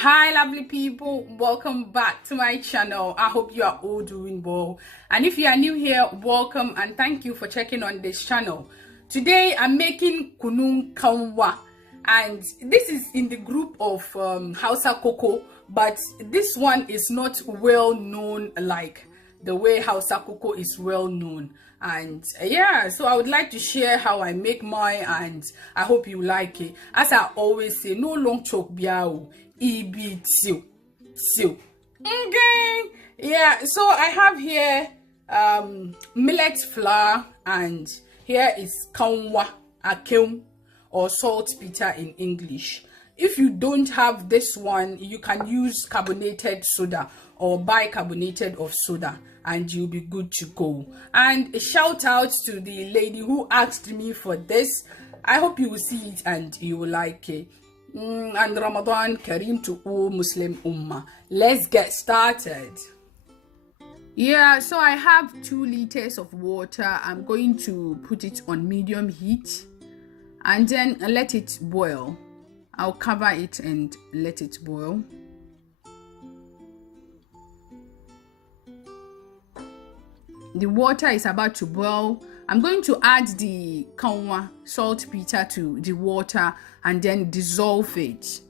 Hi lovely people, welcome back to my channel. I hope you are all doing well, and if you are new here, welcome and thank you for checking on this channel. Today I'm making Kunu Kanwa, and this is in the group of Hausa cocoa, but this one is not well known like the way Hausa cocoa is well known. And yeah, so I would like to share how I make mine, and I hope you like it. As I always say, no long choke biao EB seal. Okay, yeah, so I have here millet flour, and here is kanwa akem, or saltpeter in English. If you don't have this one, you can use carbonated soda or bicarbonate of soda, and you'll be good to go. And a shout out to the lady who asked me for this. I hope you will see it and you will like it. And Ramadan Kareem to all Muslim Ummah. Let's get started. Yeah, so I have 2 liters of water. I'm going to put it on medium heat and then let it boil. I'll cover it and let it boil. The water is about to boil. I'm going to add the kanwa saltpeter to the water and then dissolve it.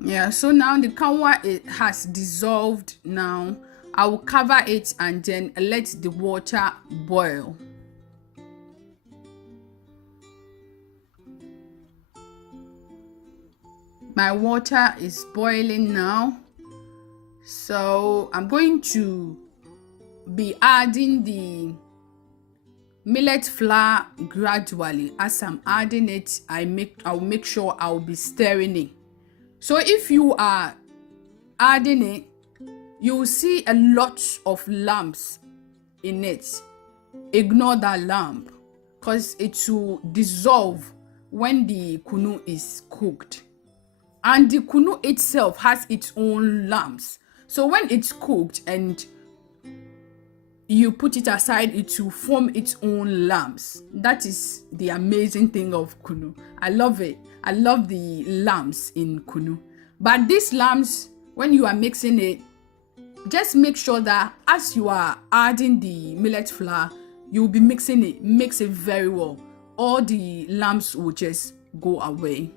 Yeah, so now the kanwa has dissolved. Now I will cover it and then let the water boil. My water is boiling now, so I'm going to be adding the millet flour gradually. As I'm adding it, I'll make sure I'll be stirring it. So if you are adding it, you will see a lot of lumps in it. Ignore that lump because it will dissolve when the kunu is cooked. And the kunu itself has its own lumps. So when it's cooked and you put it aside, it will form its own lumps. That is the amazing thing of kunu. I love it. I love the lumps in kunu. But these lumps, when you are mixing it, just make sure that as you are adding the millet flour, you'll be mixing it. Mix it very well. All the lumps will just go away.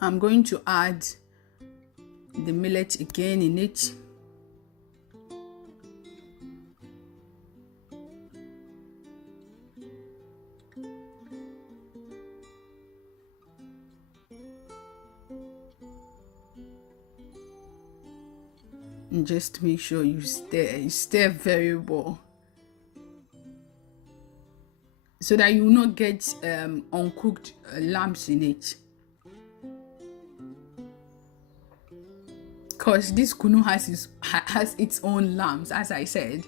I'm going to add the millet again in it. And just make sure you stir very well, so that you will not get uncooked lumps in it. Because this kunu has its own lumps, as I said.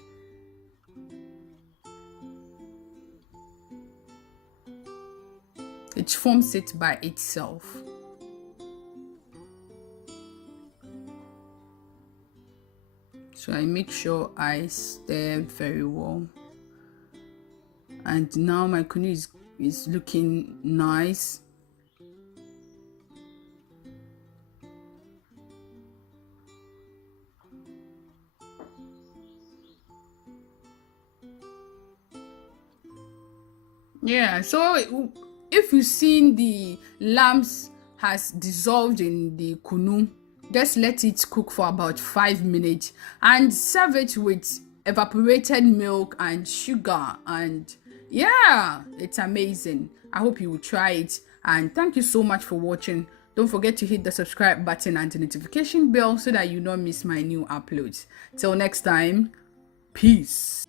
It forms it by itself. So I make sure I stir very well. And now my kunu is looking nice. Yeah, so if you've seen the lambs has dissolved in the kunu, just let it cook for about 5 minutes and serve it with evaporated milk and sugar. And yeah, it's amazing. I hope you will try it. And thank you so much for watching. Don't forget to hit the subscribe button and the notification bell so that you don't miss my new uploads. Till next time, peace.